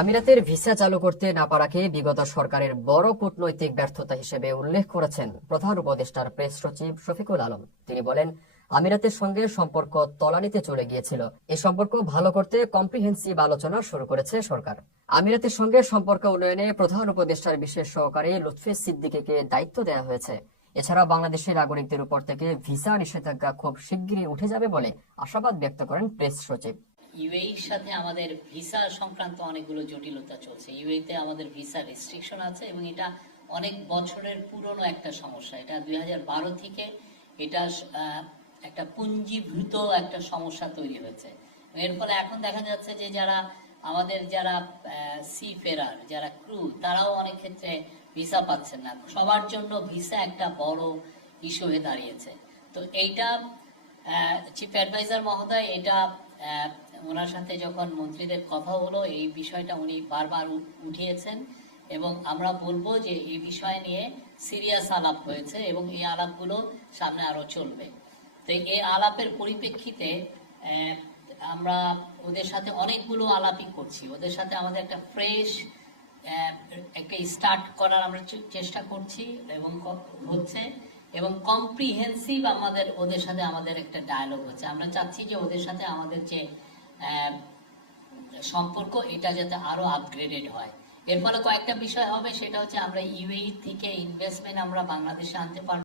আমিরাতের ভিসা চালু করতে না পারাকে বিগত সরকারের বড় কূটনৈতিক ব্যর্থতা হিসেবে উল্লেখ করেছেন প্রধান উপদেষ্টার প্রেস সচিব শফিকুল আলম। তিনি বলেন, আমিরাতের সঙ্গে সম্পর্ক তলানিতে চলে গিয়েছিল। এই সম্পর্ক ভালো করতে কম্প্রিহেন্সিভ আলোচনা শুরু করেছে সরকার। আমিরাতের সঙ্গে সম্পর্ক উন্নয়নে প্রধান উপদেষ্টার বিশেষ সহকারী লুৎফে সিদ্দিকীকে দায়িত্ব দেওয়া হয়েছে। এছাড়া বাংলাদেশের নাগরিকদের উপর থেকে ভিসা নিষেধাজ্ঞা খুব শিগগিরই উঠে যাবে বলে আশাবাদ ব্যক্ত করেন প্রেস সচিব। ইউএইর সাথে আমাদের ভিসা সংক্রান্ত অনেকগুলো জটিলতা চলছে। ইউএইতে আমাদের ভিসা রেস্ট্রিকশন আছে এবং এটা অনেক বছরের পুরনো একটা সমস্যা। এটা দুই হাজার বারো থেকে এটা একটা পুঞ্জীভূত একটা সমস্যা তৈরি হয়েছে। এর ফলে এখন দেখা যাচ্ছে যে যারা, আমাদের যারা সি ফেরার যারা ক্রু তারাও অনেক ক্ষেত্রে ভিসা পাচ্ছেন না। সবার জন্য ভিসা একটা বড় ইস্যু হয়ে দাঁড়িয়েছে। তো এইটা চিফ অ্যাডভাইজার মহোদয়, এটা ওনার সাথে যখন মন্ত্রীদের কথা হলো, এই বিষয়টা উনি বারবার উঠিয়েছেন এবং আমরা বলব যে এই বিষয় নিয়ে সিরিয়াস আলাপ হয়েছে এবং এই আলাপগুলো সামনে আরও চলবে। তো এই আলাপের পরিপ্রেক্ষিতে আমরা ওদের সাথে অনেকগুলো আলাপই করছি। ওদের সাথে আমাদের একটা ফ্রেশ একটা স্টার্ট করার আমরা চেষ্টা করছি এবং হচ্ছে এবং কম্প্রিহেন্সিভ আমাদের, ওদের সাথে আমাদের একটা ডায়ালগ হচ্ছে। আমরা চাচ্ছি যে ওদের সাথে আমাদের যে সম্পর্ক এটা যাতে আরও আপগ্রেডেড হয়। এর ফলে কয়েকটা বিষয় হবে, সেটা হচ্ছে আমরা ইউএই থেকে ইনভেস্টমেন্ট আমরা বাংলাদেশে আনতে পারব।